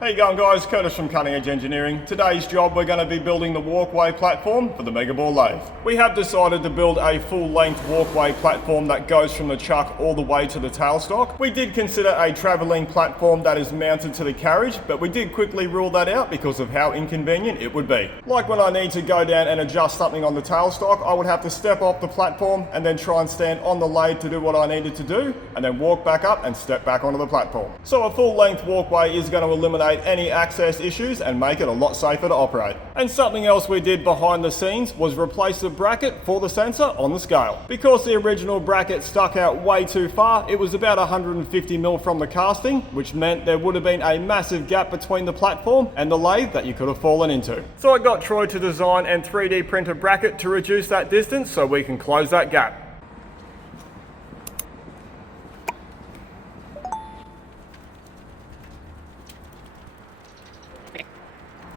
How you going, guys? Kurtis from Cutting Edge Engineering. Today's job, we're going to be building the walkway platform for the Megabore Lathe. We have decided to build a full-length walkway platform that goes from the chuck all the way to the tailstock. We did consider a travelling platform that is mounted to the carriage, but we did quickly rule that out because of how inconvenient it would be. Like when I need to go down and adjust something on the tailstock, I would have to step off the platform and then try and stand on the lathe to do what I needed to do, and then walk back up and step back onto the platform. So a full-length walkway is going to eliminate any access issues and make it a lot safer to operate. And something else we did behind the scenes was replace the bracket for the sensor on the scale. Because the original bracket stuck out way too far, it was about 150mm from the casting, which meant there would have been a massive gap between the platform and the lathe that you could have fallen into. So I got Troy to design and 3D print a bracket to reduce that distance so we can close that gap.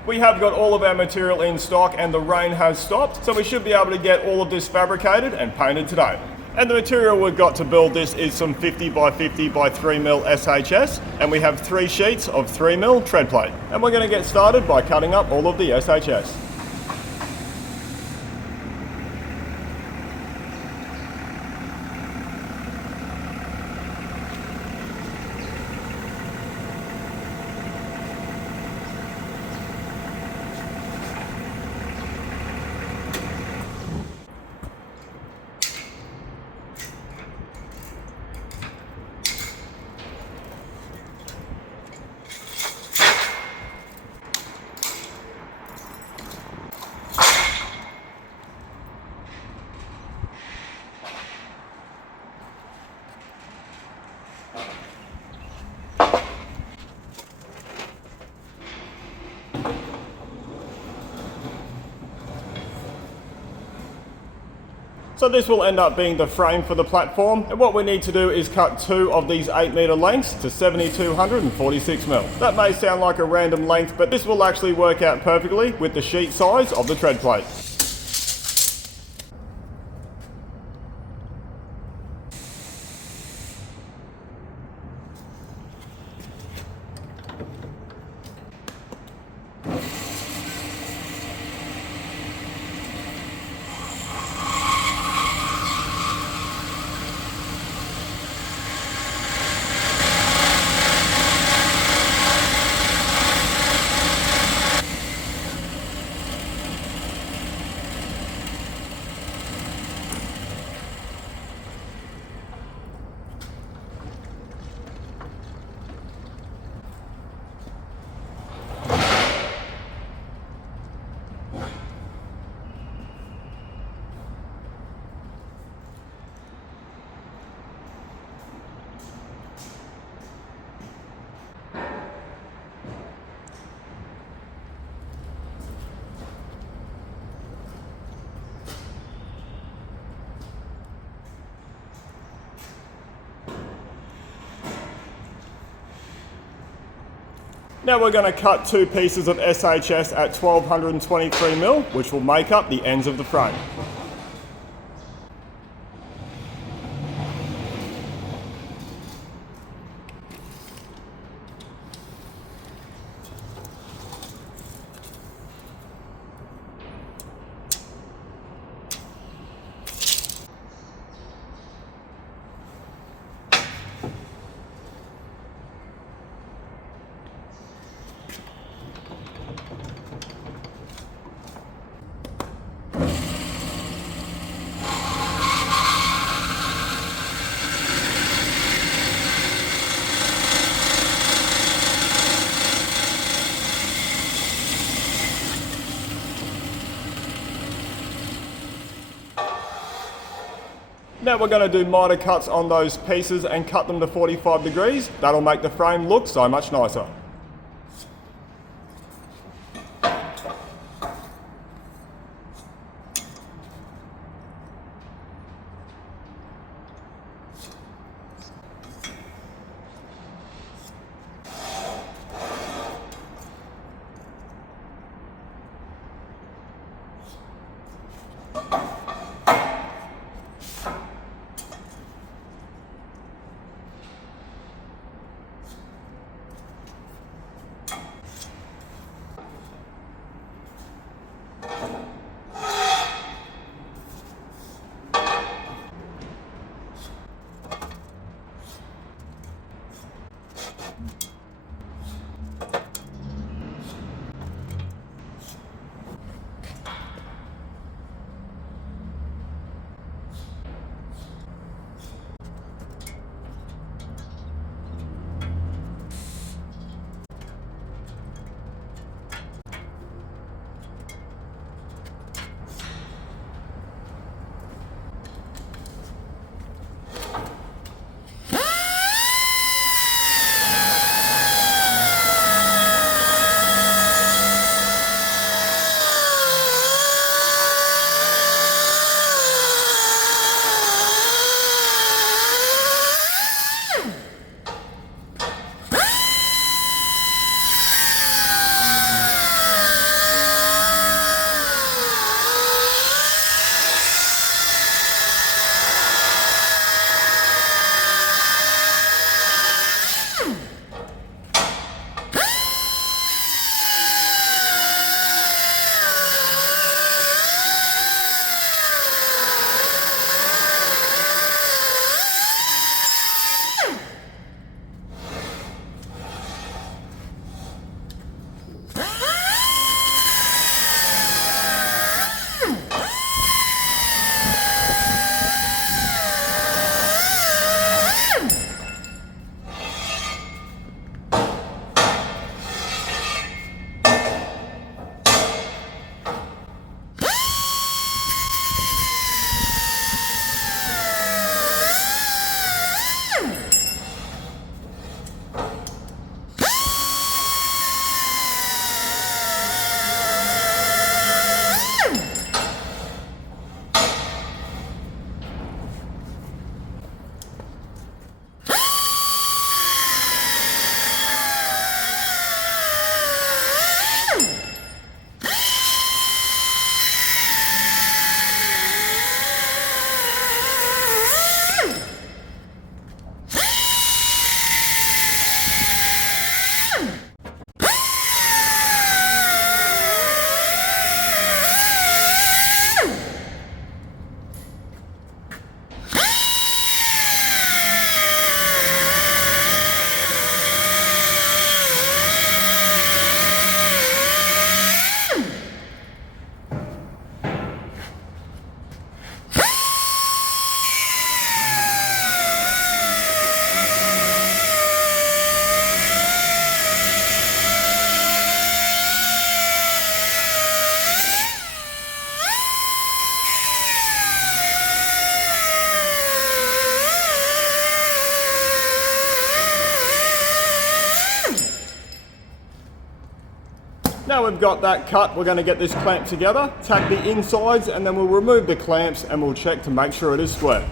We have got all of our material in stock and the rain has stopped, so we should be able to get all of this fabricated and painted today. And the material we've got to build this is some 50 by 50 by 3mm SHS, and we have 3 sheets of 3mm tread plate. And we're going to get started by cutting up all of the SHS. So this will end up being the frame for the platform, and what we need to do is cut 2 of these 8m lengths to 7246mm. That may sound like a random length, but this will actually work out perfectly with the sheet size of the tread plate. Now we're going to cut 2 pieces of SHS at 1223mm, which will make up the ends of the frame. Now we're going to do miter cuts on those pieces and cut them to 45 degrees. That'll make the frame look so much nicer. Now we've got that cut, we're going to get this clamp together, tack the insides, and then we'll remove the clamps and we'll check to make sure it is square.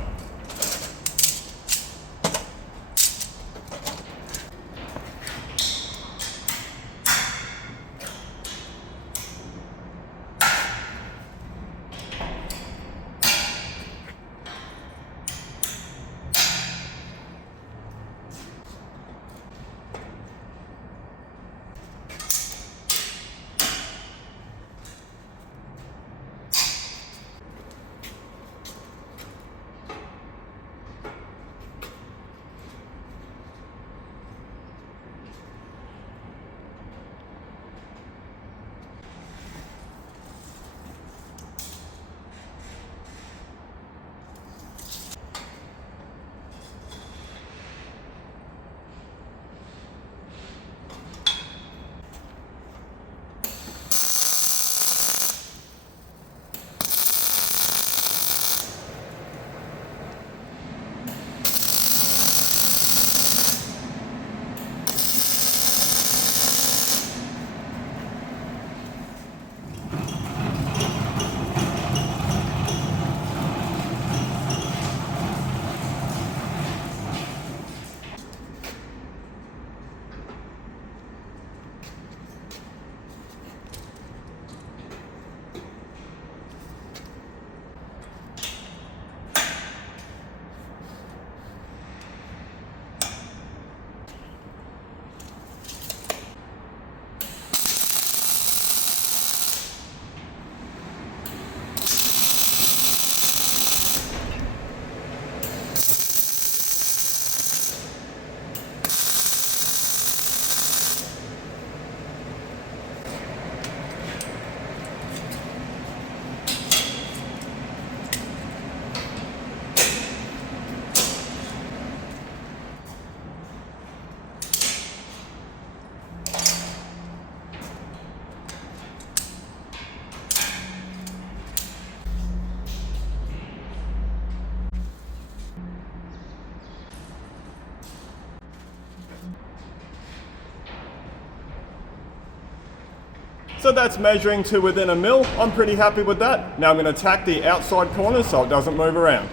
So that's measuring to within a mil. I'm pretty happy with that. Now I'm going to tack the outside corners so it doesn't move around.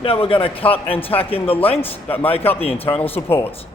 Now we're going to cut and tack in the lengths that make up the internal supports.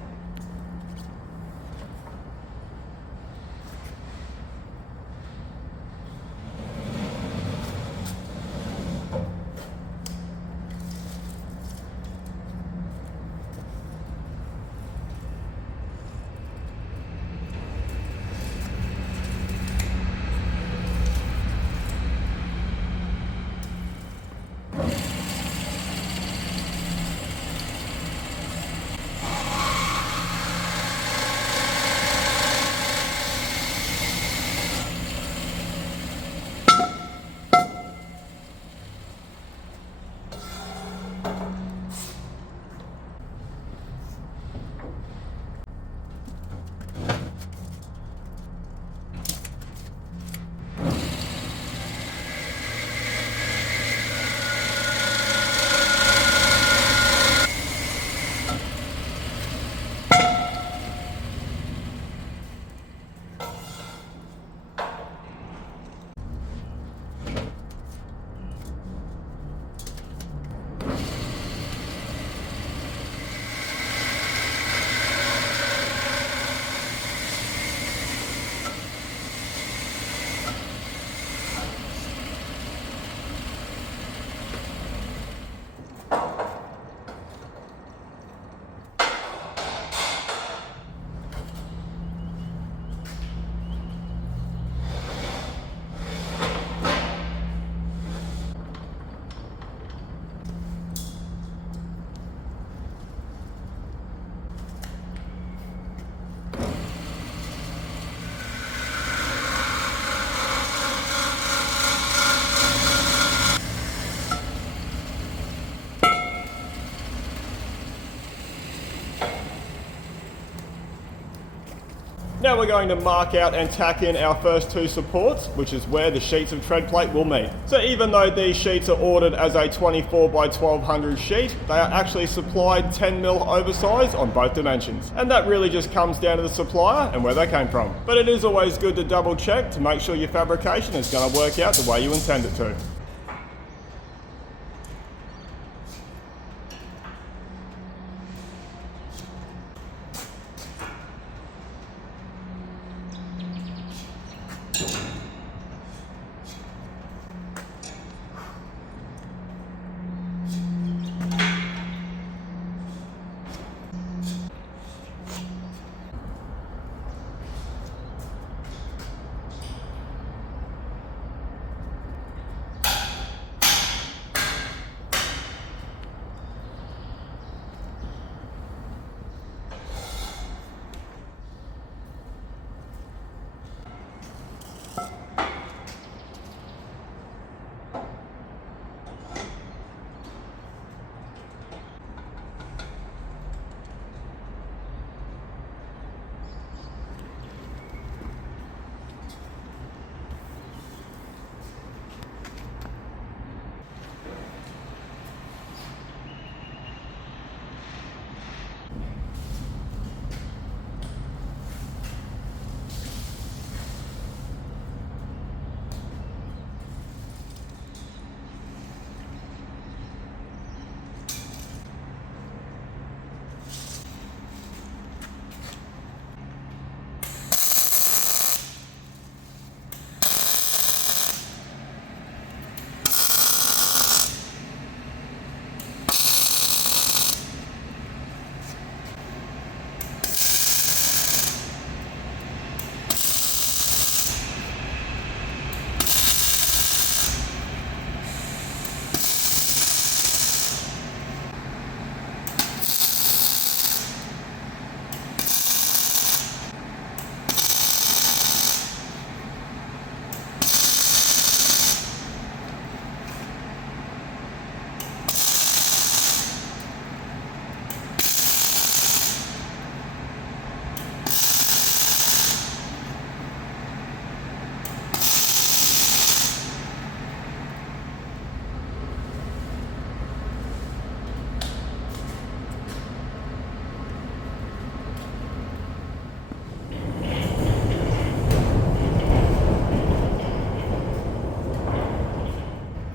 Now we're going to mark out and tack in our first two supports, which is where the sheets of tread plate will meet. So even though these sheets are ordered as a 24 by 1200 sheet, they are actually supplied 10mm oversize on both dimensions. And that really just comes down to the supplier and where they came from. But it is always good to double check to make sure your fabrication is going to work out the way you intend it to.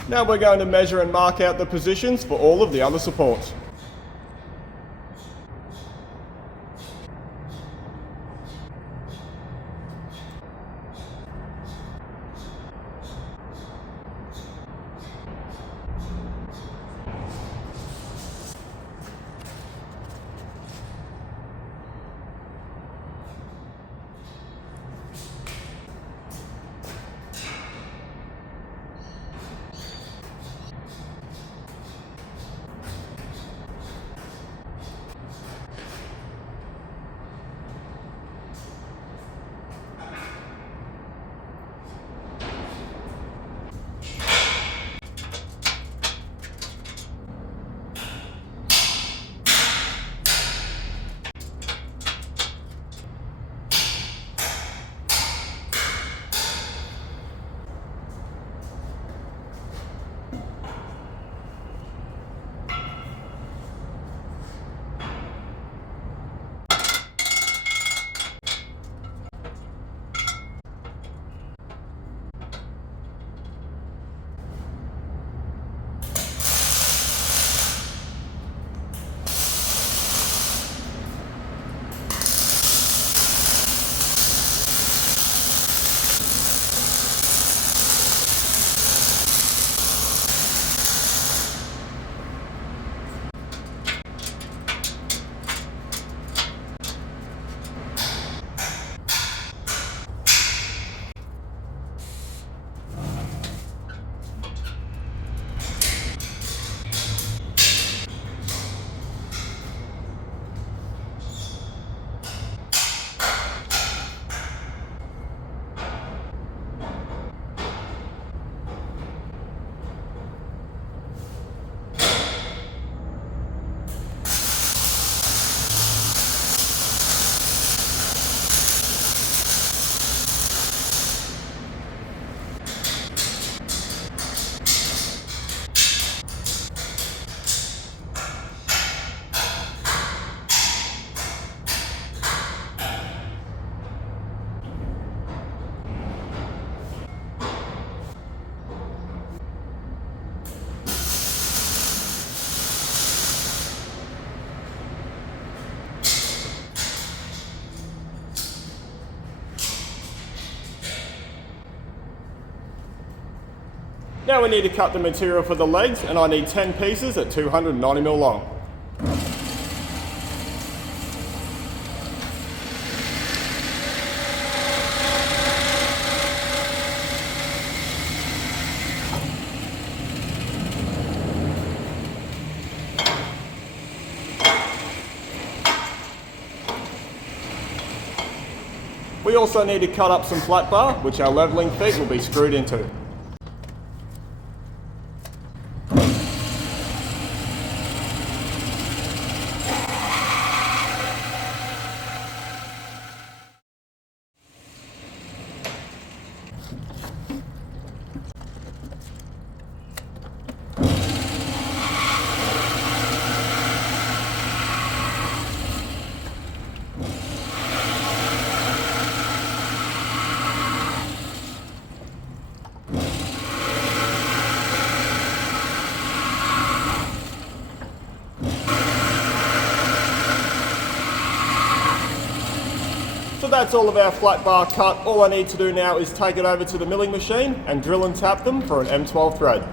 Now we're going to measure and mark out the positions for all of the other supports. Now we need to cut the material for the legs, and I need 10 pieces at 290mm long. We also need to cut up some flat bar, which our leveling feet will be screwed into. So that's all of our flat bar cut. All I need to do now is take it over to the milling machine and drill and tap them for an M12 thread.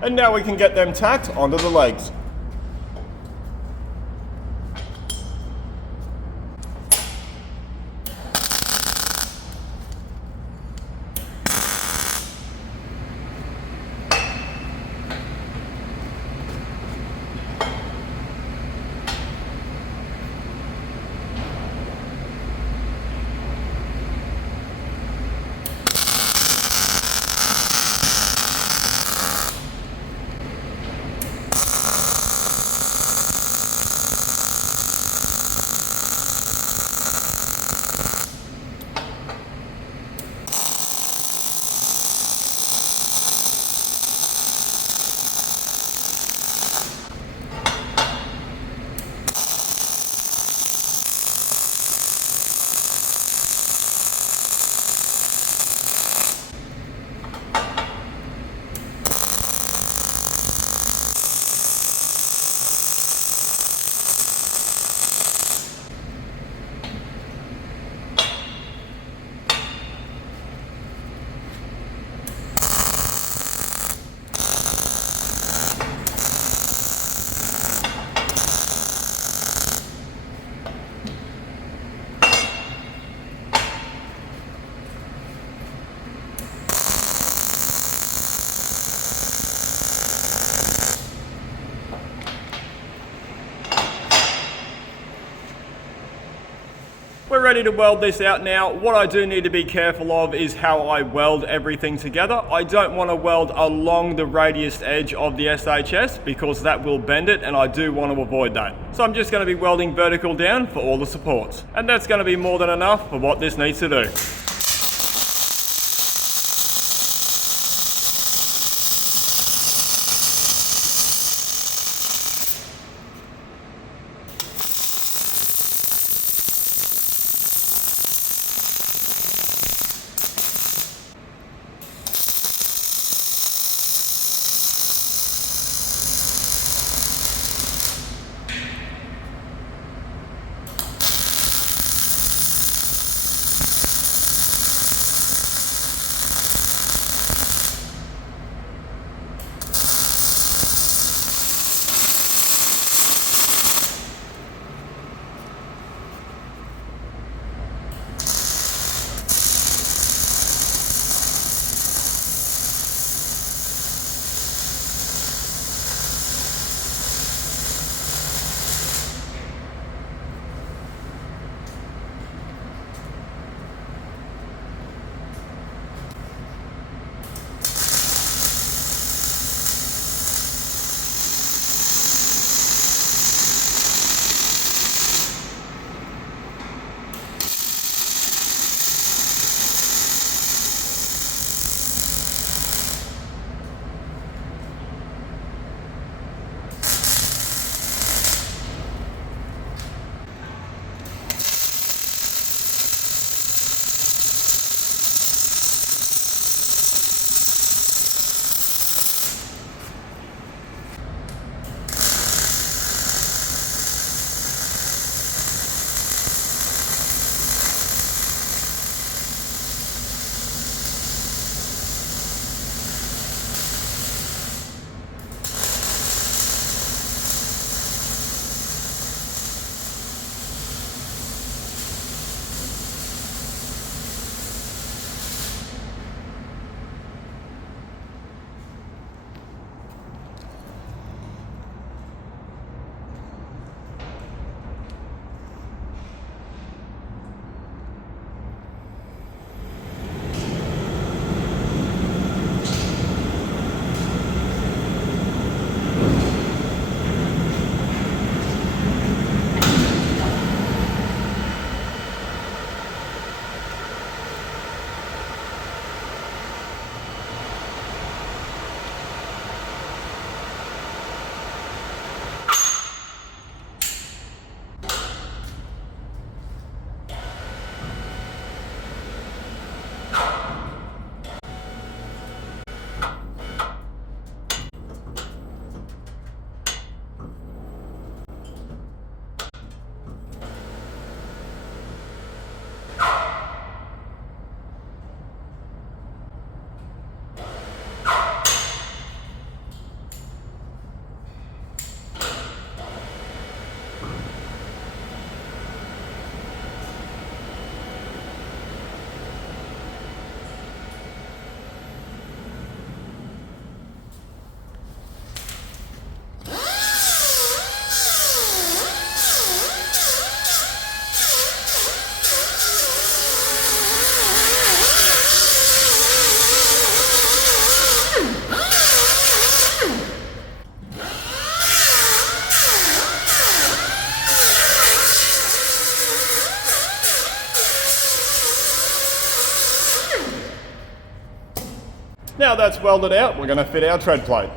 And now we can get them tacked onto the legs. We're ready to weld this out now. What I do need to be careful of is how I weld everything together. I don't want to weld along the radius edge of the SHS because that will bend it, and I do want to avoid that. So I'm just going to be welding vertical down for all the supports. And that's going to be more than enough for what this needs to do. Now that's welded out, we're going to fit our tread plate.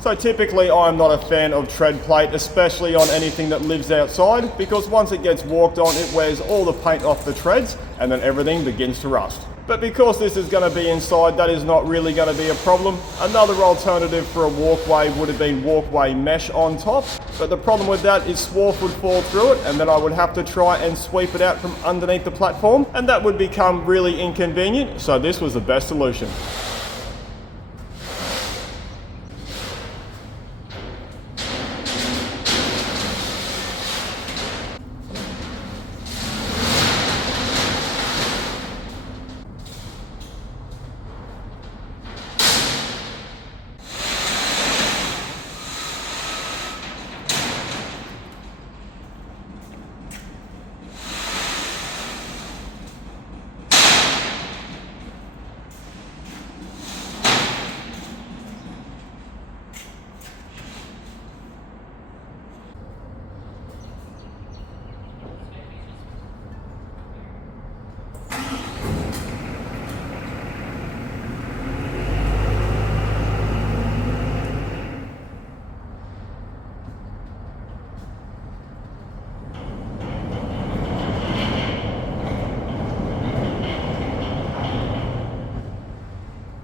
So typically I'm not a fan of tread plate, especially on anything that lives outside, because once it gets walked on, it wears all the paint off the treads and then everything begins to rust. But because this is going to be inside, that is not really going to be a problem. Another alternative for a walkway would have been walkway mesh on top, but the problem with that is swarf would fall through it and then I would have to try and sweep it out from underneath the platform, and that would become really inconvenient, so this was the best solution.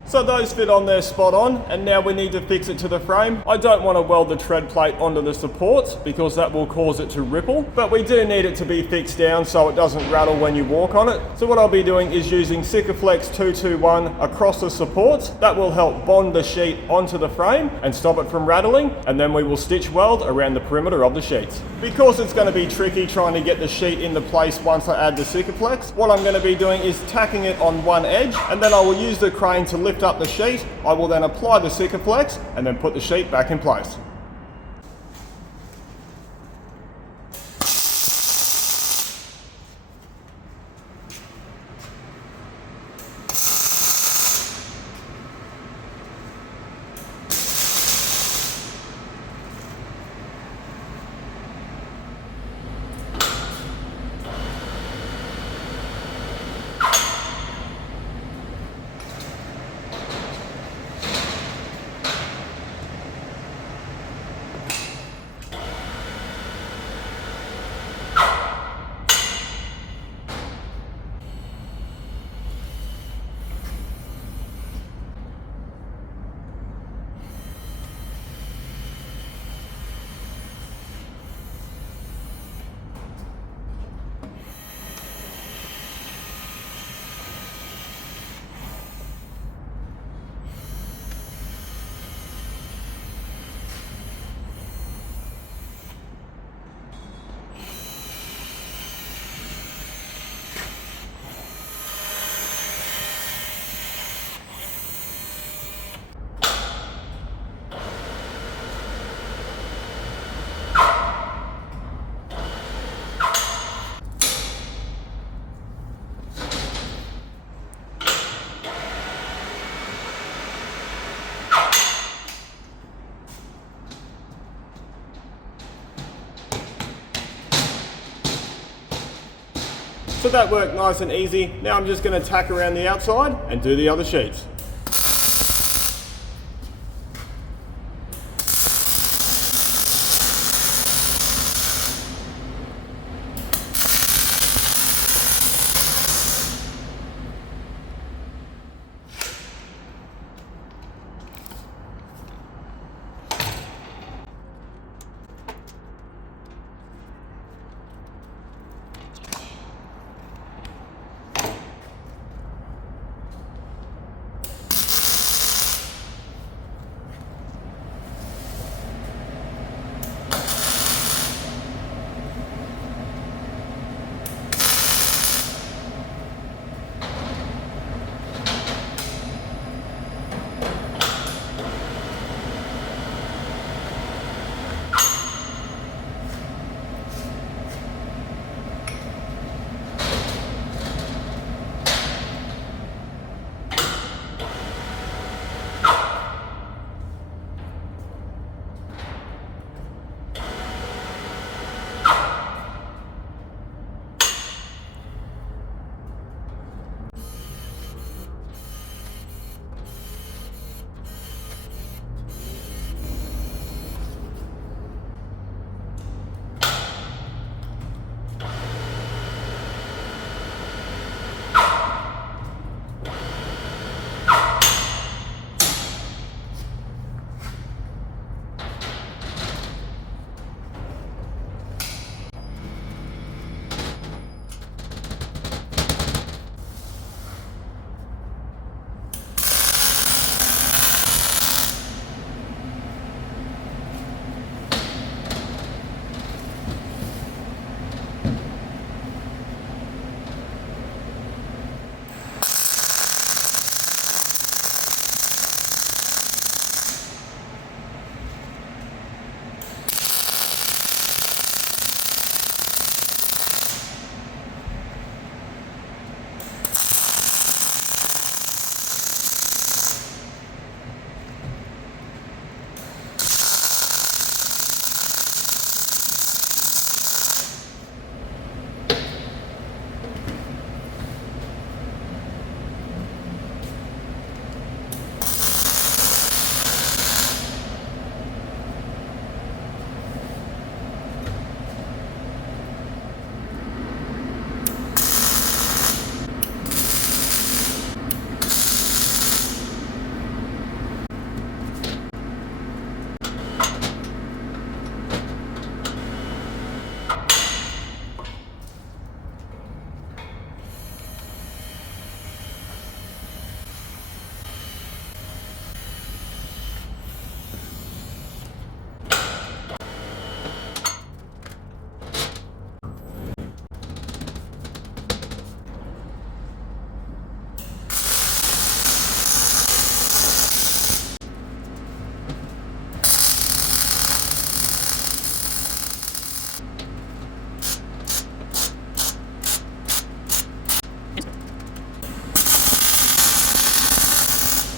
So those fit on there spot on, and now we need to fix it to the frame. I don't want to weld the tread plate onto the supports because that will cause it to ripple, but we do need it to be fixed down so it doesn't rattle when you walk on it. So what I'll be doing is using Sikaflex 221 across the supports. That will help bond the sheet onto the frame and stop it from rattling, and then we will stitch weld around the perimeter of the sheets. Because it's going to be tricky trying to get the sheet into place once I add the Sikaflex, what I'm going to be doing is tacking it on one edge, and then I will use the crane to lift up the sheet. I will then apply the Sikaflex and then put the sheet back in place. So that worked nice and easy. Now I'm just going to tack around the outside and do the other sheets.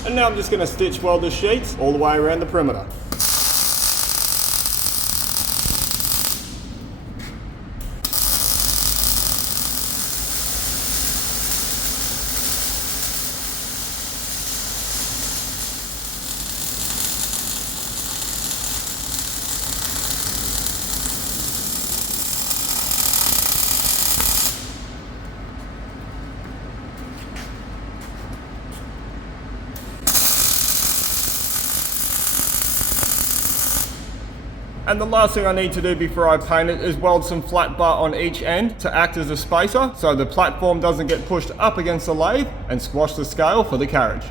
And now I'm just going to stitch weld the sheets all the way around the perimeter. And the last thing I need to do before I paint it is weld some flat bar on each end to act as a spacer so the platform doesn't get pushed up against the lathe and squash the scale for the carriage.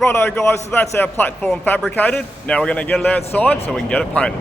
Righto guys, so that's our platform fabricated. Now we're going to get it outside so we can get it painted.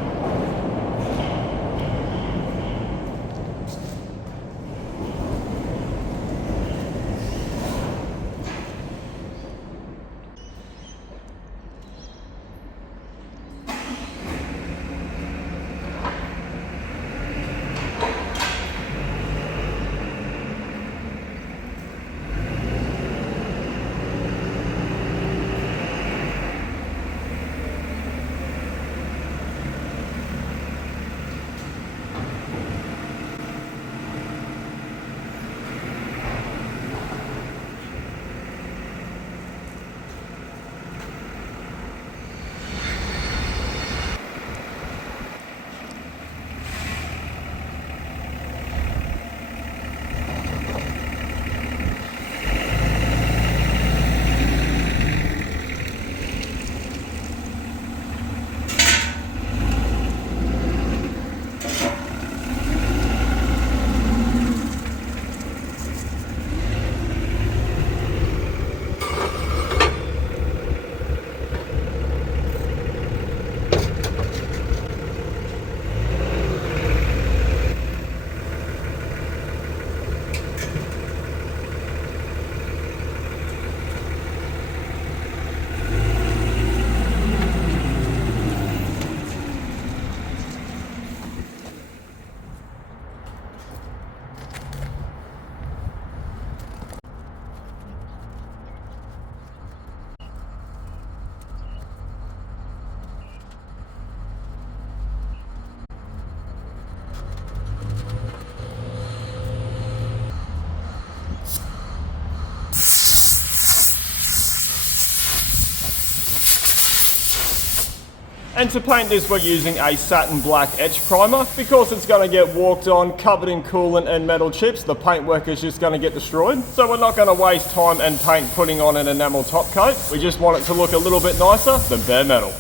And to paint this, we're using a satin black etch primer. Because it's going to get walked on, covered in coolant and metal chips, the paintwork is just going to get destroyed. So we're not going to waste time and paint putting on an enamel top coat. We just want it to look a little bit nicer than bare metal.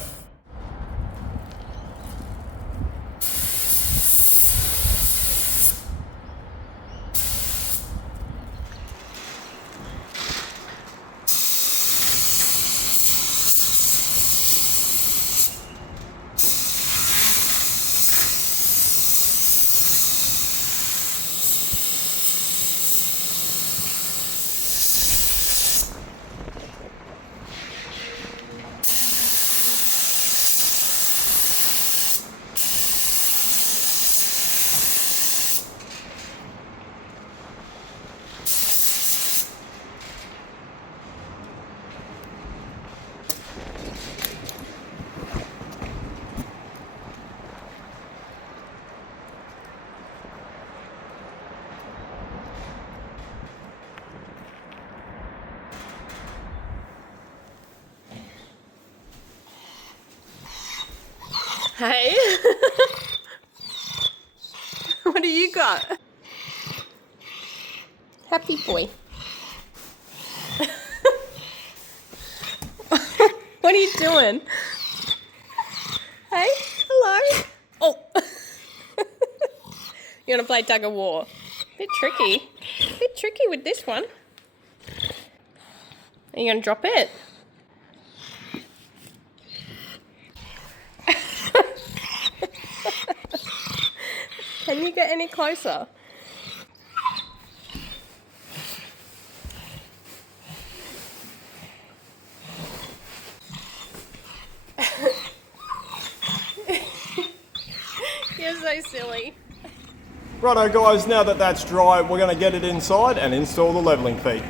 Hey, what do you got? Happy boy. What are you doing? Hey, hello. Oh. You're gonna play tug of war. Bit tricky with this one. Are you gonna drop it? Can you get any closer? You're so silly. Righto guys, now that that's dry, we're going to get it inside and install the levelling feet.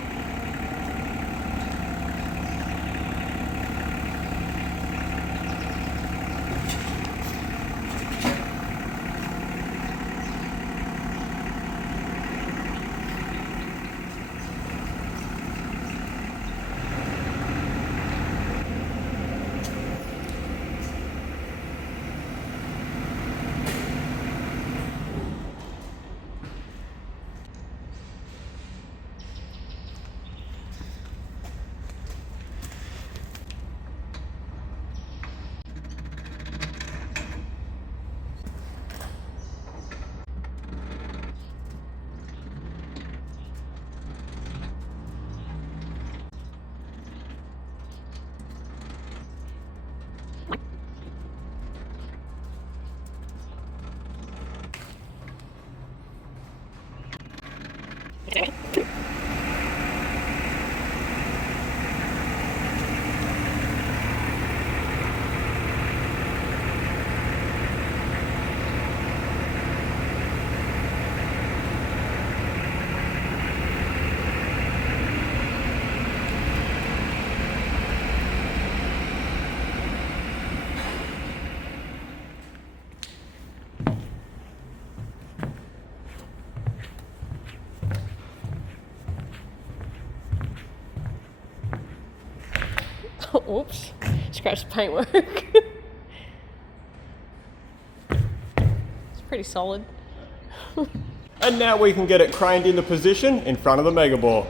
Oops, scratched paintwork. It's pretty solid. And now we can get it craned into position in front of the Megabore.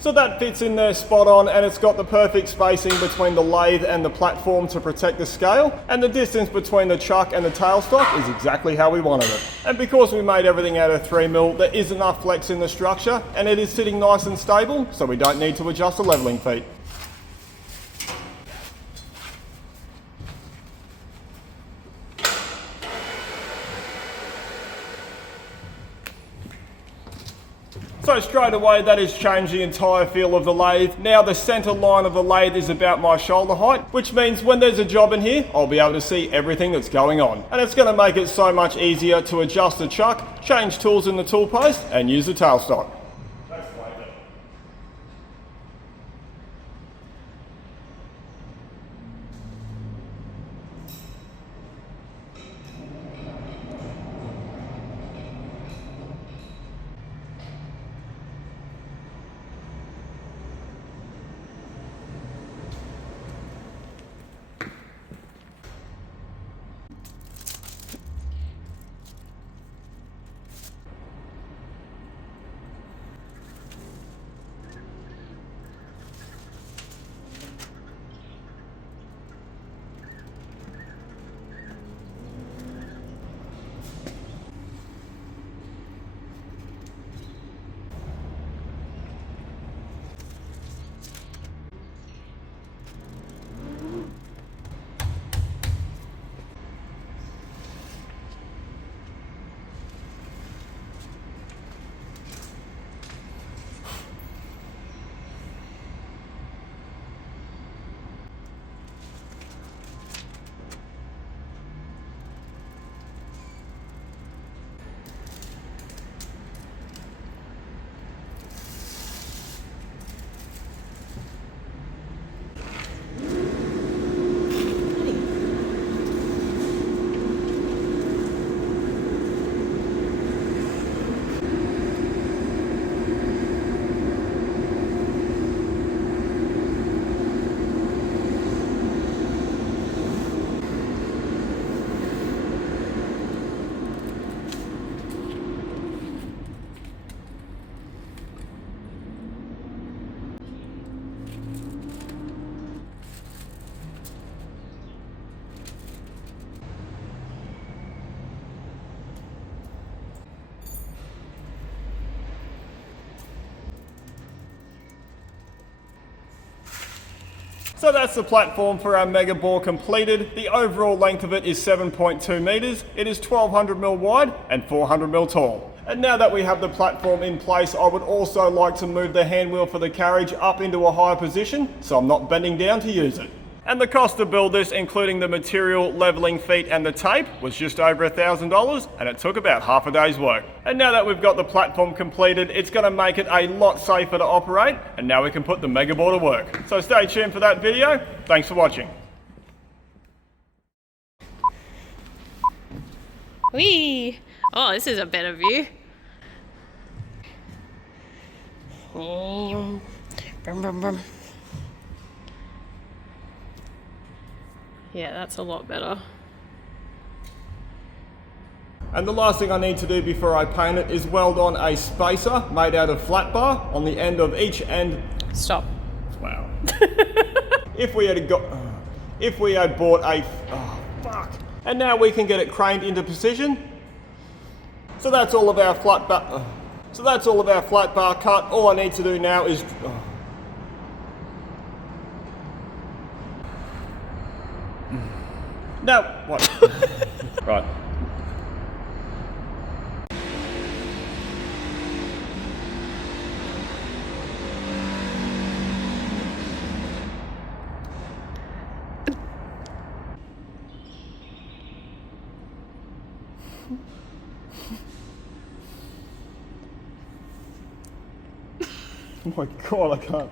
So that fits in there spot on, and it's got the perfect spacing between the lathe and the platform to protect the scale, and the distance between the chuck and the tailstock is exactly how we wanted it. And because we made everything out of 3mm, there is enough flex in the structure, and it is sitting nice and stable, so we don't need to adjust the levelling feet. So So straight away that has changed the entire feel of the lathe. Now the center line of the lathe is about my shoulder height, which means when there's a job in here, I'll be able to see everything that's going on. And it's going to make it so much easier to adjust the chuck, change tools in the tool post, and use the tailstock. So that's the platform for our Megabore completed. The overall length of it is 7.2 meters. It is 1200mm wide and 400mm tall. And now that we have the platform in place, I would also like to move the hand wheel for the carriage up into a higher position so I'm not bending down to use it. And the cost to build this, including the material, leveling feet and the tape, was just over $1,000, and it took about half a day's work. And now that we've got the platform completed, it's going to make it a lot safer to operate, and now we can put the Megabore to work. So stay tuned for that video. Thanks for watching. Whee! Oh, this is a better view. Brum, brum, brum. Yeah, that's a lot better. And the last thing I need to do before I paint it is weld on a spacer made out of flat bar on the end of each end. Stop. Wow. If we had bought a, oh fuck. And now we can get it craned into position. So that's all of our flat bar. So that's all of our flat bar cut. All I need to do now is. No, what? Right. Oh my god, I can't.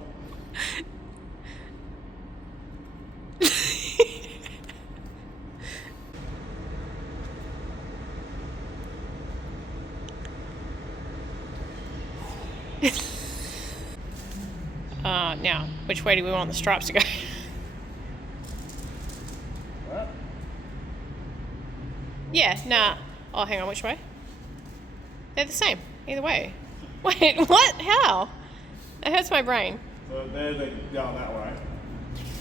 Now, which way do we want the stripes to go? What? Yeah, nah. Oh, hang on, which way? They're the same, either way. Wait, what? How? That hurts my brain. So they're going that way.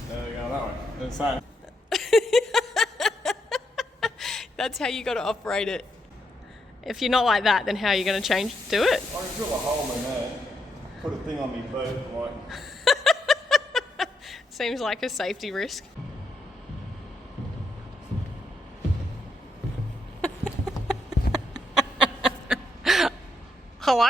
They're going that way. They're the same. That's how you got to operate it. If you're not like that, then how are you going to do it? I can drill a hole in there, put a thing on me boot, like. Seems like a safety risk. Hello?